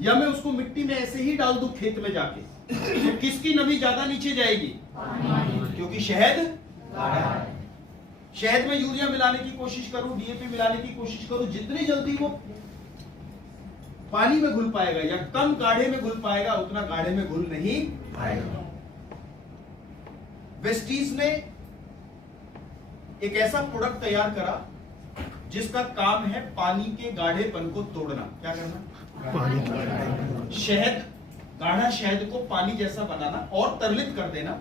या मैं उसको मिट्टी में ऐसे ही डाल दूं खेत में जाके, तो किसकी नमी ज्यादा नीचे जाएगी? क्योंकि शहद गाढ़ा है। शहद में यूरिया मिलाने की कोशिश करूं, डीएपी मिलाने की कोशिश करूं, जितनी जल्दी वो पानी में घुल पाएगा या कम गाढ़े में घुल पाएगा, उतना गाढ़े में घुल नहीं पाएगा। वेस्टीज ने एक ऐसा प्रोडक्ट तैयार करा जिसका काम है पानी के गाढ़ेपन को तोड़ना। क्या करना? शहद, गाढ़ा शहद को पानी जैसा बनाना और तरलित कर देना,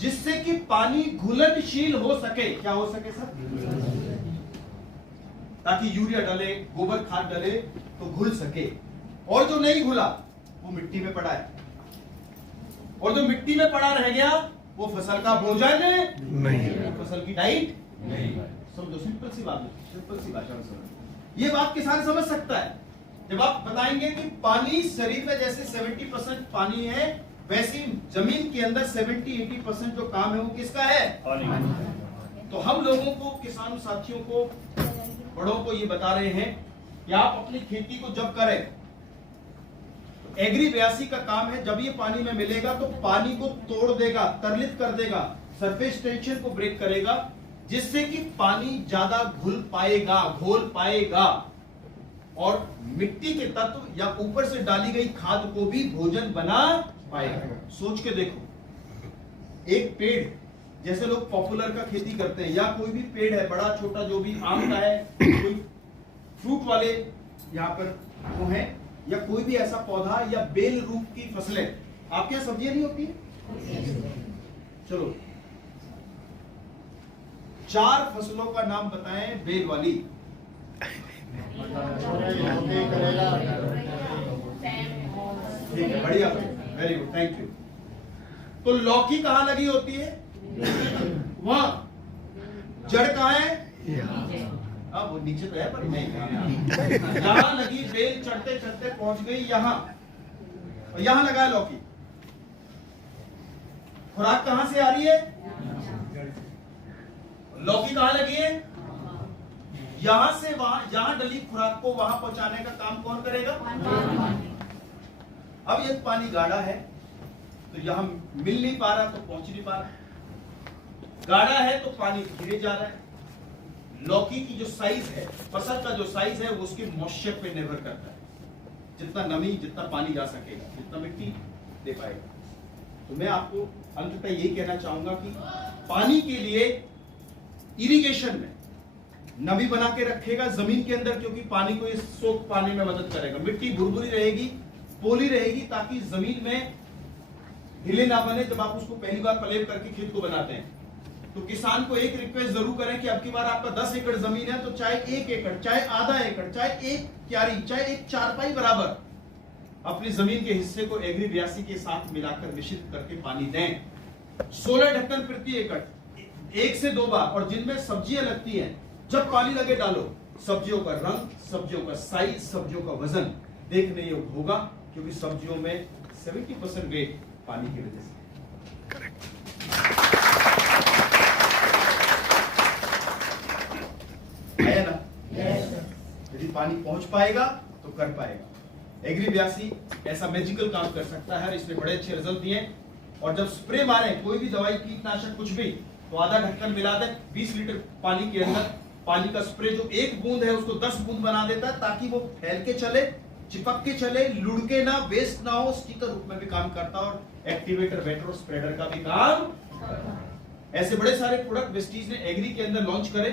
जिससे कि पानी घुलनशील हो सके। क्या हो सके सर? ताकि यूरिया डाले, गोबर खाद डाले तो घुल सके। और जो नहीं घुला वो मिट्टी में पड़ा है, और जो मिट्टी में पड़ा रह गया वो फसल का भोजन नहीं, फसल की डाइट नहीं। समझो, सिंपल सी बात है, सिंपल सी भाषा में समझो। ये बात किसान समझ सकता है जब आप बताएंगे कि पानी शरीर में जैसे 70% पानी है, वैसे जमीन के अंदर 70-80% जो काम है वो किसका है? पानी। तो हम लोगों को, किसान साथियों को, बड़ों को ये बता रहे हैं कि आप अपनी खेती को जब करें, एग्री 82 का काम है, जब ये पानी में मिलेगा तो पानी को तोड़ देगा, तरलित कर देगा, सरफेस टेंशन को ब्रेक करेगा, जिससे कि पानी ज्यादा घुल पाएगा, घोल पाएगा, और मिट्टी के तत्व या ऊपर से डाली गई खाद को भी भोजन बना पाएगा। सोच के देखो, एक पेड़, जैसे लोग पॉपुलर का खेती करते हैं, या कोई भी पेड़ है, बड़ा छोटा, जो भी आम का है, कोई फ्रूट वाले यहाँ पर वो है, या कोई भी ऐसा पौधा या बेल रूप की फसलें, आपके यहाँ सब्जियां नहीं होती है? चलो 4 फसलों का नाम बताएं बेल वाली। ठीक है, बढ़िया, वेरी गुड, थैंक यू। तो लौकी कहां लगी होती है? वहां। जड़ कहां है? अब वो नीचे तो है पर नहीं, यहां लगी बेल, चढ़ते चढ़ते पहुंच गई यहां, और यहां लगा है लौकी। खुराक कहां से आ रही है? लौकी कहां लगी है? यहां से वहां, यहां डली खुराक को वहां पहुंचाने का काम कौन करेगा? अब ये पानी गाढ़ा है तो यहां मिल नहीं पा रहा, तो पहुंच नहीं पा रहा। गाढ़ा है तो पानी धीरे जा रहा है। लौकी की जो साइज है, फसल का जो साइज है, वो उसके मॉइस्चर पे निर्भर करता है। जितना नमी, जितना पानी जा सकेगा, जितना मिट्टी दे पाएगा। तो मैं आपको अंततः यही कहना चाहूंगा कि पानी के लिए इरिगेशन में नमी बना के रखेगा जमीन के अंदर, क्योंकि पानी को ये सोख पाने में मदद करेगा। मिट्टी भुरभुरी रहेगी, पोली रहेगी, ताकि जमीन में ढीले ना बने। जब आप उसको पहली बार पलेब करके खेत को बनाते हैं, तो किसान को एक रिक्वेस्ट जरूर करें कि अब की बार आपका 10 एकड़ जमीन है तो चाहे 1 एकड़, चाहे आधा एकड़, चाहे 1 क्यारी, चाहे 1 चारपाई बराबर अपनी जमीन के हिस्से को एग्री 82 के साथ मिलाकर मिश्रित करके पानी दें। 16 ढक्कन प्रति एकड़, 1 से 2 बार। और जिनमें सब्जियां लगती हैं, जब पानी लगे डालो। सब्जियों का रंग, सब्जियों का साइज, सब्जियों का वजन देखने योग्य होगा, क्योंकि सब्जियों में 70% वेट पानी की वजह से। है ना? यदि पानी पहुंच पाएगा तो कर पाएगा। एग्री 82 ऐसा मैजिकल काम कर सकता है, इसने बड़े अच्छे रिजल्ट दिए। और जब स्प्रे मारे कोई भी दवाई, कीटनाशक, कुछ भी, तो आधा ढक्कन मिला दे 20 लीटर पानी के अंदर। पानी का स्प्रे जो 1 बूंद है उसको 10 बूंद बना देता है, ताकि वो फैल के चले, चिपक के चले, लुढ़के ना, वेस्ट ना हो, स्टिकर रूप में भी काम करता है, और एक्टिवेटर, वेटर, स्प्रेडर का भी काम। ऐसे बड़े सारे प्रोडक्ट वेस्टीज ने एग्री के अंदर लॉन्च करे,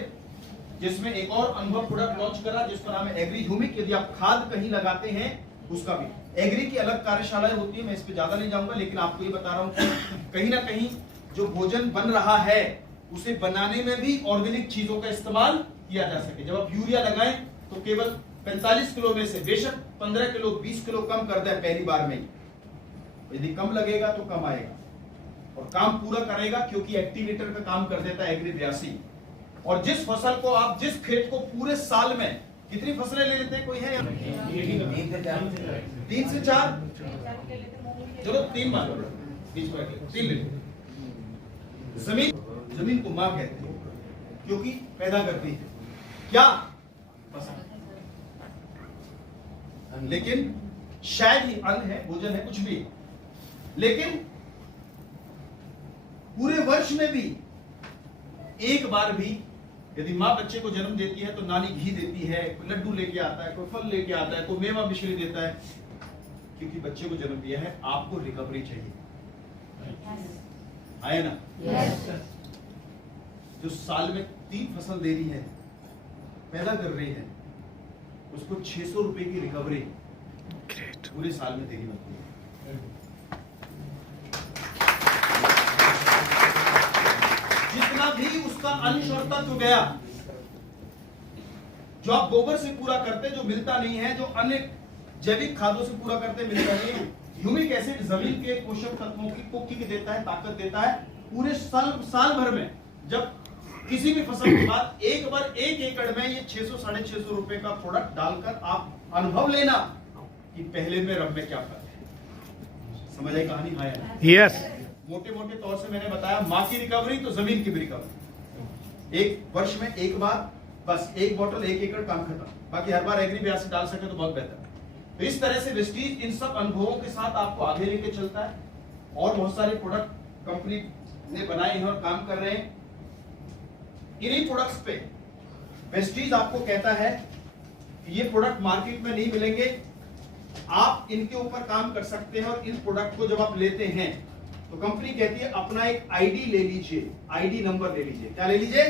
जिसमें एक और अनुभव प्रोडक्ट लॉन्च करा जिसका नाम है एग्री ह्यूमिक। यदि आप खाद कहीं लगाते हैं उसका भी, एग्री की अलग कार्यशालाएं होती है, मैं इस पे ज्यादा नहीं जाऊंगा, लेकिन आपको ये बता रहा हूं कि कहीं ना कहीं जो भोजन बन रहा है उसे बनाने में भी ऑर्गेनिक चीजों का इस्तेमाल किया जा सके। जब आप यूरिया लगाएं तो केवल 45 किलो में से बेशक 15 किलो, 20 किलो कम कर दें पहली बार में ही। यदि कम लगेगा तो कम आएगा, और काम पूरा करेगा, क्योंकि एक्टिवेटर का काम कर देता है एग्री 82। और जिस फसल को आप, जिस खेत को पूरे साल में कितनी फसलें ले लेते हैं, कोई है? 3 से 4, चलो 3 मान लो, 3 ले। जमीन को मां कहते हैं, क्योंकि पैदा करती है क्या? फसल। लेकिन शायद ही अन्न है, भोजन है, कुछ भी है, लेकिन पूरे वर्ष में भी एक बार भी यदि माँ बच्चे को जन्म देती है तो नानी घी देती है, कोई लड्डू लेके आता है, कोई फल लेके आता है, कोई मेवा मिश्री देता है, क्योंकि बच्चे को जन्म दिया है। आपको रिकवरी चाहिए, आए ना? जो साल में 3 फसल दे रही है, पैदा कर रही है, उसको 600 रुपए की रिकवरी पूरे साल में देनी पड़ती है। जितना भी उसका अंश और तत्व गया, जो आप गोबर से पूरा करते जो मिलता नहीं है, जो अन्य जैविक खादों से पूरा करते मिलता नहीं है, ह्यूमिक एसिड जमीन के पोषक तत्वों की देता है, ताकत देता है। पूरे साल भर में जब किसी भी फसल के बाद एक बार 1 एकड़ में ये 600-650 रुपए का प्रोडक्ट डालकर आप अनुभव लेना कि पहले में रब में क्या फर्क है। समझ आई कहानी? है यस। मोटे मोटे तौर से मैंने बताया, माँ की रिकवरी तो जमीन की भी रिकवरी। एक वर्ष में एक बार, बस 1 बोतल 1 एकड़, काम खत्म। बाकी हर बार एग्री ब्याज से डाल सके तो बहुत बेहतर। तो इस तरह से वेस्टीज इन सब अनुभवों के साथ आपको आगे लेके चलता है, और बहुत सारे प्रोडक्ट कंपनी ने बनाए हैं और काम कर रहे हैं। इन्हीं प्रोडक्ट्स पे वेस्टीज आपको कहता है कि ये प्रोडक्ट मार्केट में नहीं मिलेंगे, आप इनके ऊपर काम कर सकते हैं। और इन प्रोडक्ट को जब आप लेते हैं तो कंपनी कहती है अपना एक आईडी ले लीजिए, आईडी नंबर ले लीजिए। क्या ले लीजिए?